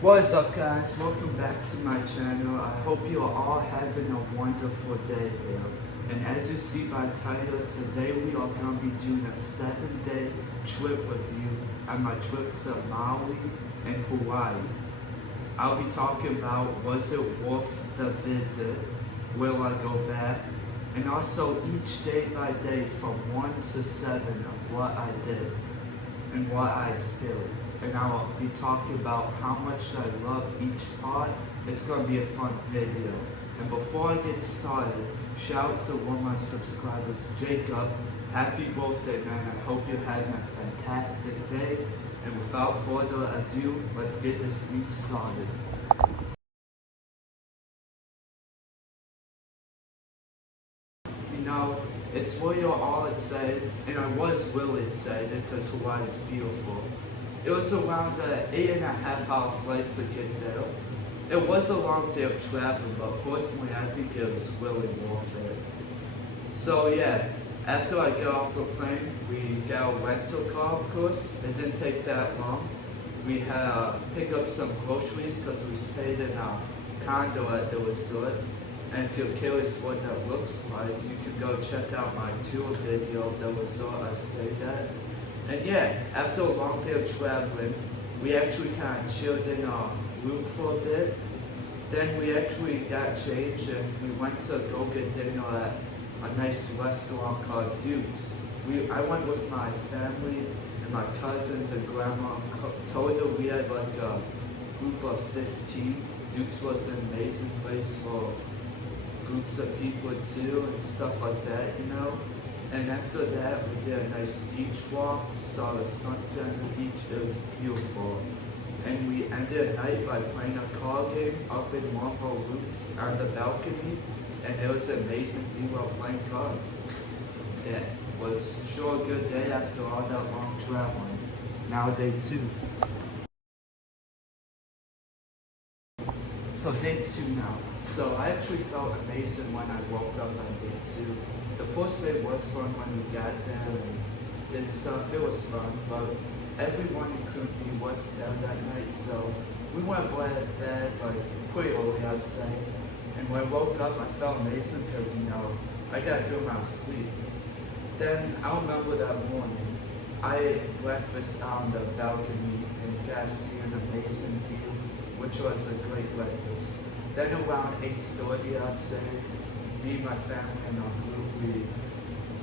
What is up, guys? Welcome back to my channel. I hope you are all having a wonderful day here. And as you see by title, today we are going to be doing a 7-day trip with you on my trip to Maui and Hawaii. I'll be talking about, was it worth the visit? Will I go back? And also each day by day from 1 to 7 of what I did and what I experienced. And I'll be talking about how much I love each part. It's going to be a fun video. And before I get started, shout out to one of my subscribers, Jacob. Happy birthday, man. I hope you're having a fantastic day. And without further ado, let's get this week started. You know, it's really all excited, and I was really excited because Hawaii is beautiful. It was around an 8.5-hour flight to get there. It was a long day of traveling, but personally I think it was really worth it. So yeah, after I got off the plane, we got a rental car, of course. It didn't take that long. We had to pick up some groceries because we stayed in a condo at the resort. And if you're curious what that looks like, you can go check out my tour video of the resort I stayed at. And yeah, after a long day of traveling, we actually kind of chilled in our room for a bit. Then we actually got changed and we went to go get dinner at a nice restaurant called Duke's. I went with my family and my cousins and grandma. Total we had like a group of 15. Duke's was an amazing place for groups of people too and stuff like that, you know. And after that we did a nice beach walk, saw the sunset on the beach. It was beautiful. And we ended the night by playing a card game up in one of our rooms on the balcony, and it was an amazing view while playing cards. It was sure a good day after all that long traveling. Now day 2. So day 2 now. So I actually felt amazing when I woke up on day 2. The first day was fun when we got there and did stuff. It was fun, but everyone including me was there that night. So we went to bed like pretty early, I'd say. And when I woke up, I felt amazing because, you know, I got a good amount of sleep. Then I remember that morning, I ate breakfast on the balcony and got to see an amazing view, which was a great breakfast. Then around 8:30, I'd say, me and my family and our group, we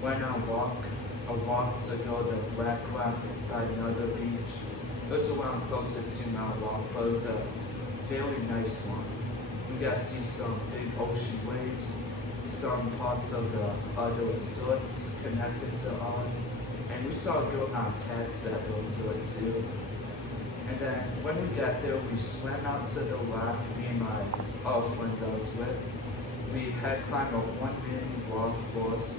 went on a walk to go to Black Rock by another beach. It was around close to 2-mile walk, but it was a very nice one. We got to see some big ocean waves, some parts of the other resorts connected to ours, and we saw a good amount of cats at the resort too. And then when we got there, we swam out to the rock, me and my other friends I was with. We had climbed a 1-meter wall first.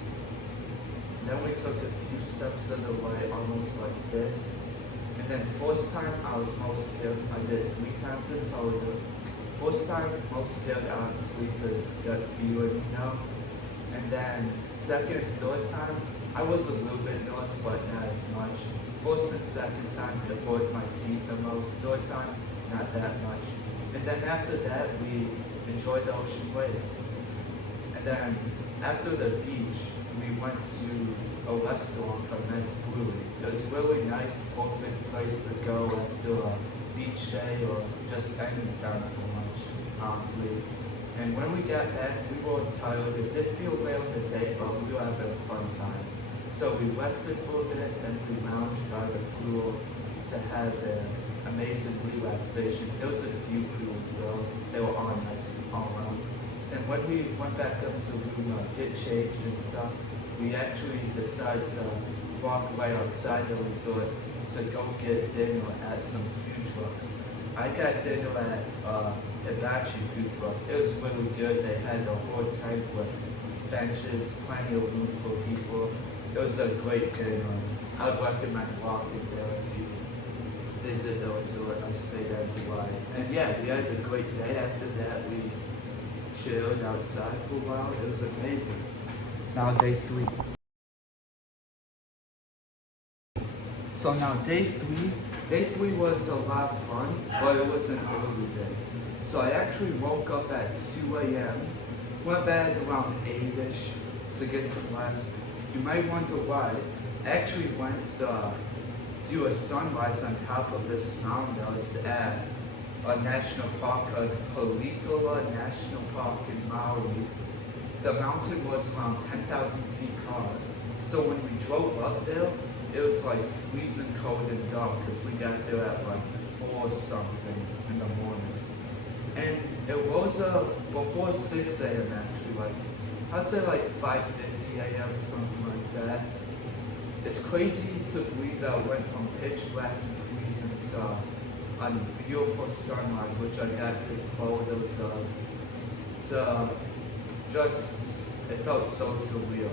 Then we took a few steps to the right, almost like this. And then first time I was most scared. I did 3 times in total. First time most scared, honestly, because gut feeling, you know. And then second and third time, I was a little bit nervous, but not as much. First and second time, it hurt my feet the most. Third time, not that much. And then after that, we enjoyed the ocean waves. And then after the beach, we went to a restaurant called Men's Brewery. It was a really nice, perfect place to go after a beach day or just any time for lunch, honestly. And when we got back, we were tired. It did feel late in the day, but we were having a fun time. So we rested for a bit, and we lounged by the pool to have an amazing relaxation. There was a few pools though. They were all nice all around. And when we went back up to room, get changed and stuff, we actually decided to walk right outside the resort to go get dinner at some food trucks. I got dinner at Hibachi food truck. It was really good. They had a whole tank with benches, plenty of room for people. It was a great dinner. I would recommend walking there if you visit the resort I stayed at in Hawaii. And yeah, we had a great day. After that, we chilled outside for a while. It was amazing. Now day 3. So now day 3, Day 3 was a lot of fun, but it was an early day. So I actually woke up at 2 a.m., went bed around 8-ish to get some rest. You might wonder why. I actually went to do a sunrise on top of this mountain that was at a national park, a Kalikala National Park in Maui. The mountain was around 10,000 feet tall. So when we drove up there, it was like freezing cold and dark because we got there at like 4 something in the morning. And it was before 6 a.m. actually, like I'd say like 5:50 a.m. something like that. It's crazy to believe that I went from pitch black and freezing to a beautiful sunrise, which I got good photos of. To just, it felt so surreal.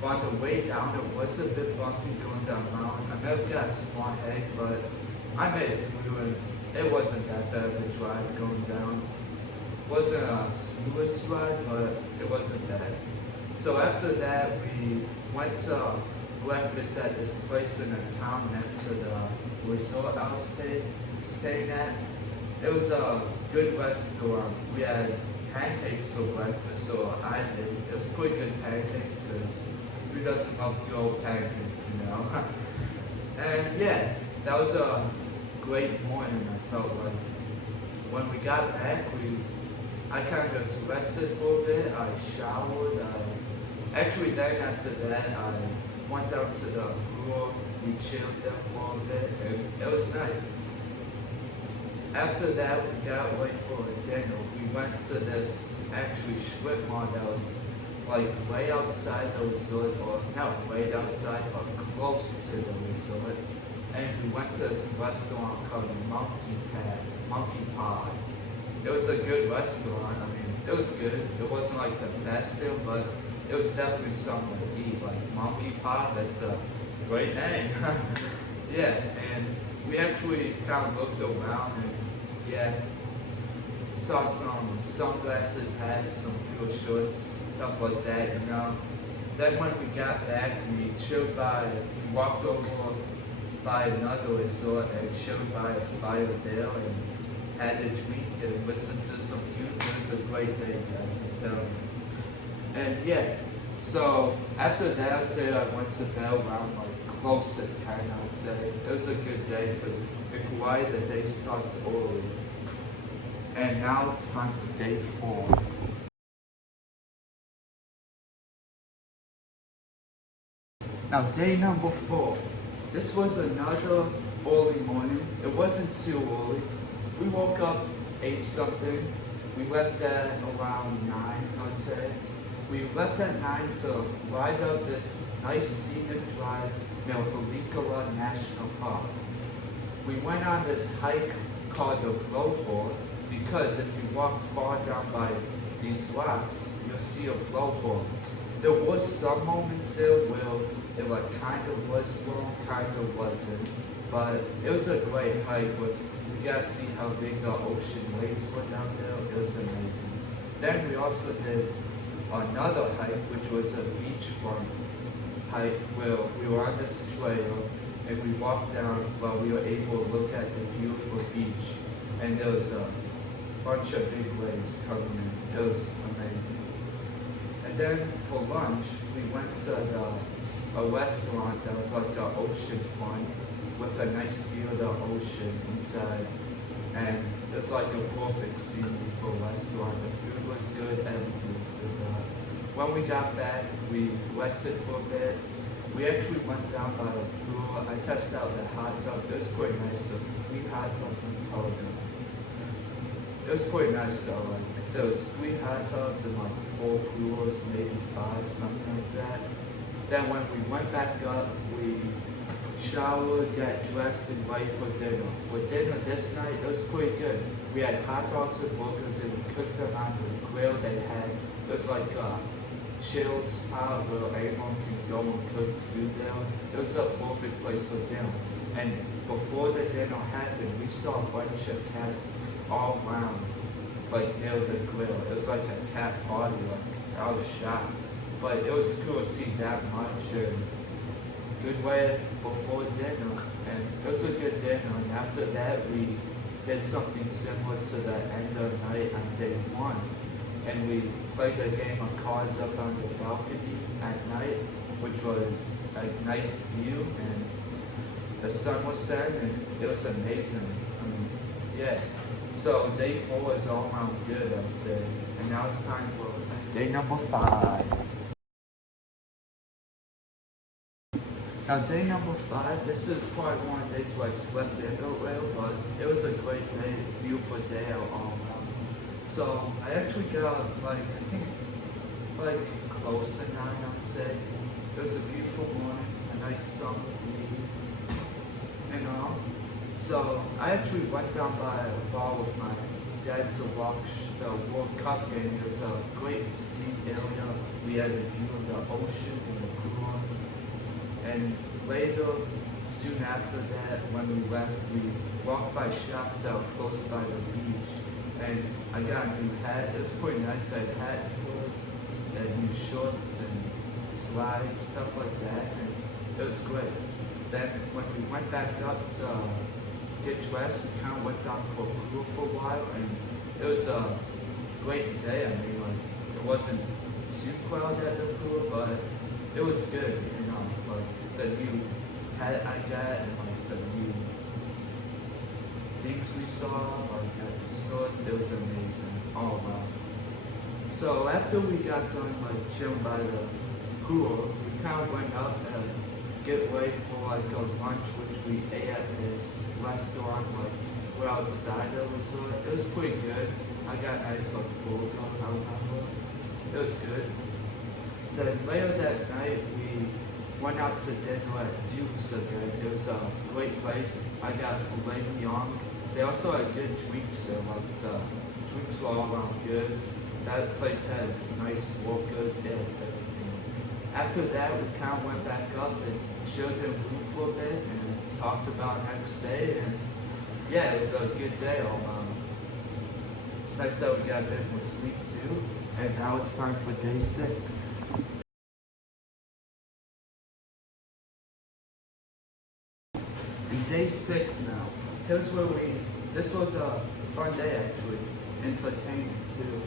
But on the way down, it was a bit bumpy going down the mountain. I may have got a small head, but I made it through and it wasn't that bad of a drive going down. Wasn't a smoothest ride, but it wasn't bad. So after that, we went to breakfast at this place in a town next to the resort I was staying at. It was a good restaurant. We had pancakes for breakfast, so I did. It was pretty good pancakes because who doesn't love good old pancakes, you know? And yeah, that was a great morning, I felt like. When we got back, I kind of just rested for a bit. I showered. Actually, then after that, I went out to the pool. We chilled there for a bit, and it was nice. After that, we got away for a dinner. We went to this actually strip mall that was like way outside the resort, or not way outside, but close to the resort. And we went to this restaurant called Monkey Pod. It was a good restaurant. I mean, it was good. It wasn't like the best deal, but it was definitely something to eat. Like Monkey Pod, that's a great name. Yeah, and we actually kind of looked around and yeah, saw some sunglasses, hats, some cool shorts, stuff like that, you know. Then when we got back, we walked over by another resort and chilled by a fire there and had a drink and listened to some tunes. It was a great day, guys, I'm telling you. And yeah, so after that, I'd say I went to bed around like close to 10, I'd say. It was a good day because in Hawaii, the day starts early. And now it's time for day 4. Now day number 4. This was another early morning. It wasn't too early. We woke up, ate something. We left at around 9, I'd say. We left at 9 to ride up this nice scenic drive near Kalikala National Park. We went on this hike called the Blowhole because if you walk far down by these rocks, you'll see a blowhole. There was some moments there where it like kind of was blown, kind of wasn't, but it was a great hike. You gotta see how big the ocean waves were down there. It was amazing. Then we also did another hike, which was a beachfront hike where we were on this trail and we walked down while we were able to look at the beautiful beach. And there was a bunch of big waves coming in. It was amazing. And then for lunch, we went to a restaurant that was like an ocean front with a nice view of the ocean inside. And it was like a perfect scenery for a restaurant. The food was good, everything was good. When we got back, we rested for a bit. We actually went down by the pool. I tested out the hot tub. It was pretty nice. There was 3 hot tubs in total. It was pretty nice though. Like, there was 3 hot tubs and like 4 pools, maybe 5, something like that. Then when we went back up, we showered, got dressed, and ready for dinner. For dinner this night, it was pretty good. We had hot dogs and burgers and we cooked them on the grill they had. It was like a chilled spot where anyone can go and cook food there. It was a perfect place for dinner. And before the dinner happened, we saw a bunch of cats all around, like near the grill. It was like a cat party, like I was shocked. But it was cool to see that much and good way before dinner, and it was was a good dinner, and after that we did something similar to the end of night on day one. And we played a game of cards up on the balcony at night, which was a nice view, and the sun was setting, and it was amazing. I mean, yeah. So day 4 is all around good, I'd say. And now it's time for day number 5. Now day number 5, this is probably one of the days where I slept in a little, but it was a great day, beautiful day all around. So I actually got up I think close to 9, I'd say. It was a beautiful morning, a nice summer breeze, and all. So I actually went down by a bar with my dad to watch the World Cup game. It was a great seat area. We had a view of the ocean and the pool. And later, soon after that, when we left, we walked by shops out close by the beach. And I got a new hat. It was pretty nice. I had hat stores, and new shorts and slides, stuff like that. And it was great. Then when we went back up to get dressed, we kind of went down for a pool for a while, and it was a great day. I mean, like, it wasn't too crowded at the pool, but it was good, you know, like the new hat I got and like the new things we saw, like at the stores, it was amazing, all around. So after we got done like chilling by the pool, we kind of went up and get ready for like a lunch, which we ate at this restaurant, like we're outside the resort. It was pretty good. I got a nice like burger, I remember. It was good. Then later that night, we went out to dinner at Duke's again. It was a great place. I got filet mignon. They also had good drinks there, like the drinks were all around good. That place has nice workers, it has everything. After that, we kind of went back up and chilled in the room for a bit and talked about next day. And yeah, it was a good day all around. It's nice that we got a bit more sleep too. And now it's time for day 6. Day 6 now. This was a fun day actually, entertaining too.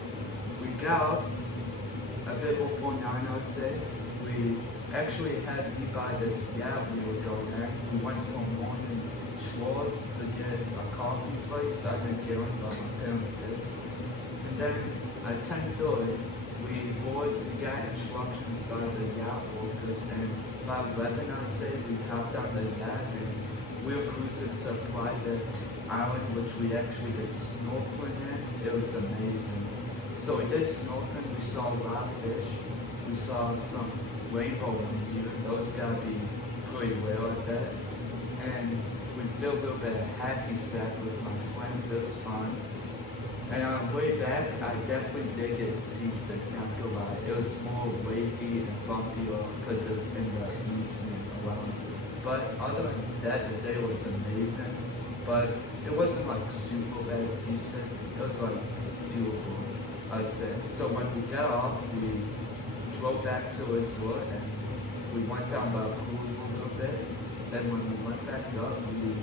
We got up a bit before 9, I'd say. We actually had to be by this yacht we were going there. We went from Morning Shore to get a coffee place. I didn't get one, but my parents did. And then at 10:30, we got instructions by the yacht workers, and by 11, I'd say, we hopped on the yacht and we were cruising to a private island, which we actually did snorkeling in. It was amazing. So we did snorkeling, we saw live fish, we saw some rainbow ones even. Those gotta be pretty rare, I bet. And we did a little bit of hacky sack with my friends, it was fun. And on the way back, I definitely did get seasick, not gonna lie. It was more wavy and bumpy because it was in the evening around. But other than that, the day was amazing. But it wasn't like super bad season. It was like doable, I'd say. So when we got off, we drove back to the resort and we went down by the pool for a little bit. Then when we went back up, we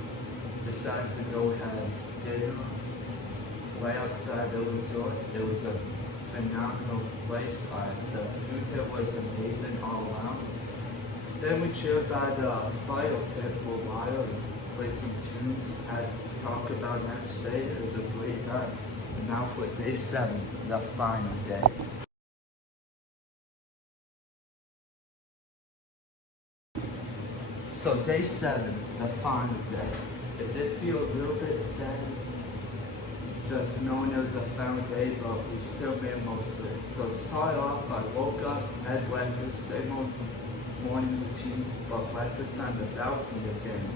decided to go have dinner right outside the resort. It was a phenomenal place. The food here was amazing all around. Then we chilled by the fire pit for a while and played some tunes. I talked about next day. It was a great time. And now for day 7, the final day. So day 7, the final day. It did feel a little bit sad, just knowing it was a final day, but we still made most of it. So to start off, I woke up, had breakfast, same old morning routine, but breakfast on the balcony again.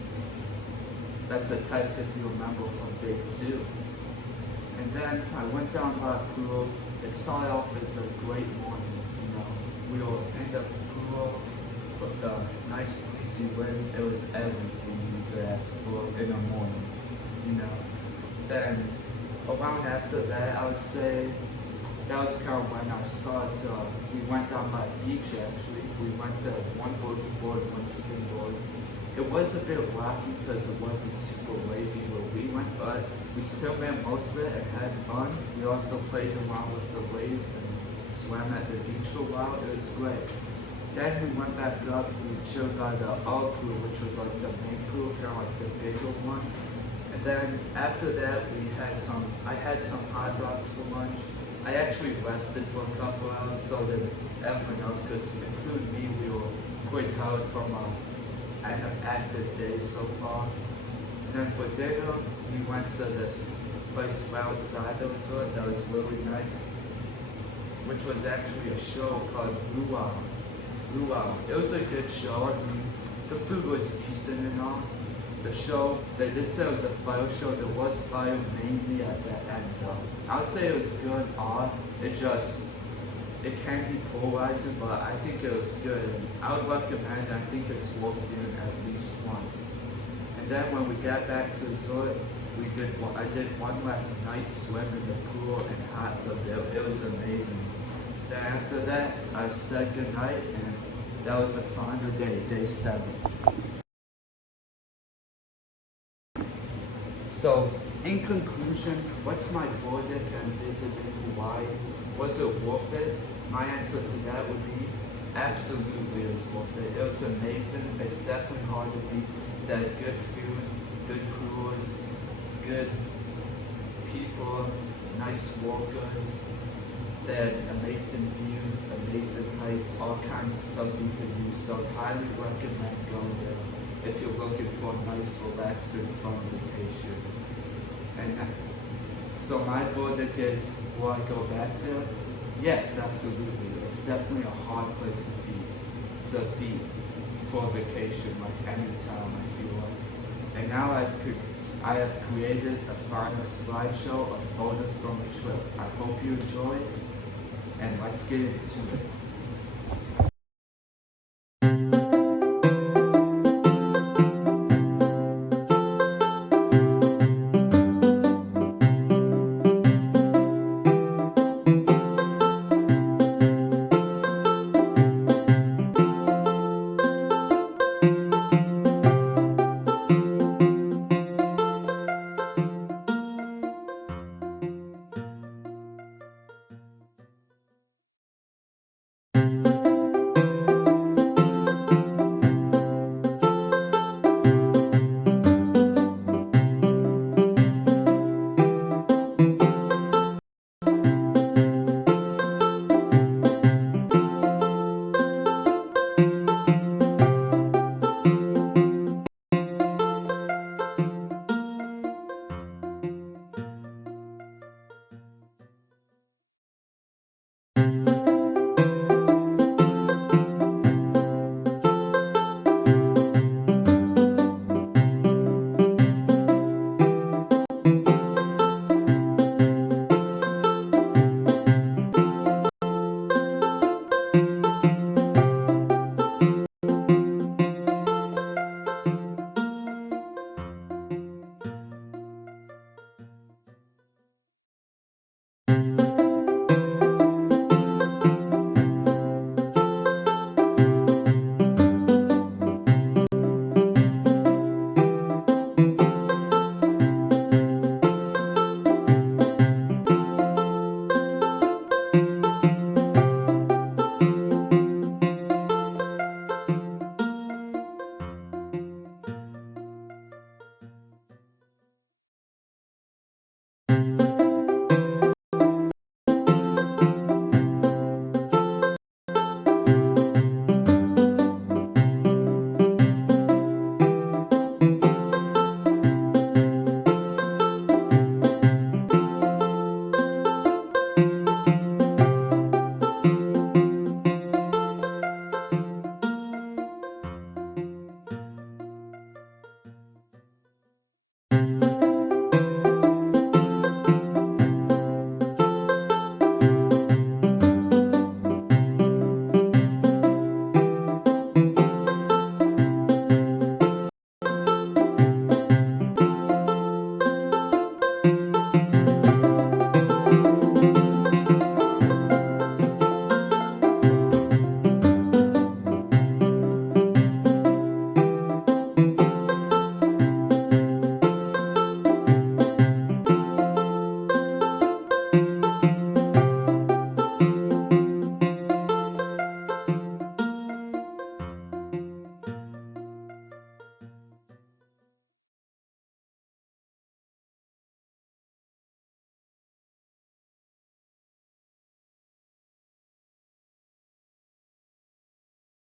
That's a test if you remember from day 2. And then I went down by the pool. It started off as a great morning, you know. We were in the pool with the nice breezy wind. It was everything you could ask for in the morning, you know. Then around after that, I would say that was kind of when I started to, we went down by the beach actually. We went to one boogie board, one skateboard. It It was a bit rocky because it wasn't super wavy where we went, but we still ran most of it and had fun. We also played around with the waves and swam at the beach for a while. It was great. Then we went back up, we chilled by the our pool, which was like the main pool, kind of like the bigger one. And then after that, I had some hot dogs for lunch. I actually rested for a couple hours, so did everyone else, because including me, we were quite tired from an active day so far. And then for dinner, we went to this place right outside the resort that was really nice, which was actually a show called Luau. Luau. It was a good show. I mean, the food was decent and all. The show, they did say it was a fire show. There was fire mainly at the end though. I would say it was good on. It can be polarizing, but I think it was good. And I would recommend, I think it's worth doing at least once. And then when we got back to the resort, I did one last night swim in the pool and hot tub. It was amazing. Then after that, I said goodnight, and that was a final day, day 7. So, in conclusion, what's my verdict on visiting Hawaii? Was it worth it? My answer to that would be absolutely it was worth it. It was amazing. It's definitely hard to beat that good food, good cruise, good people, nice workers, that amazing views, amazing hikes, all kinds of stuff you could do. So highly recommend going there if you're looking for a nice, relaxing, fun vacation. And so my verdict is, will I go back there? Yes, absolutely. It's definitely a hard place to be for a vacation, like any time I feel like. And now I have created a final slideshow of photos from the trip. I hope you enjoy, and let's get into it.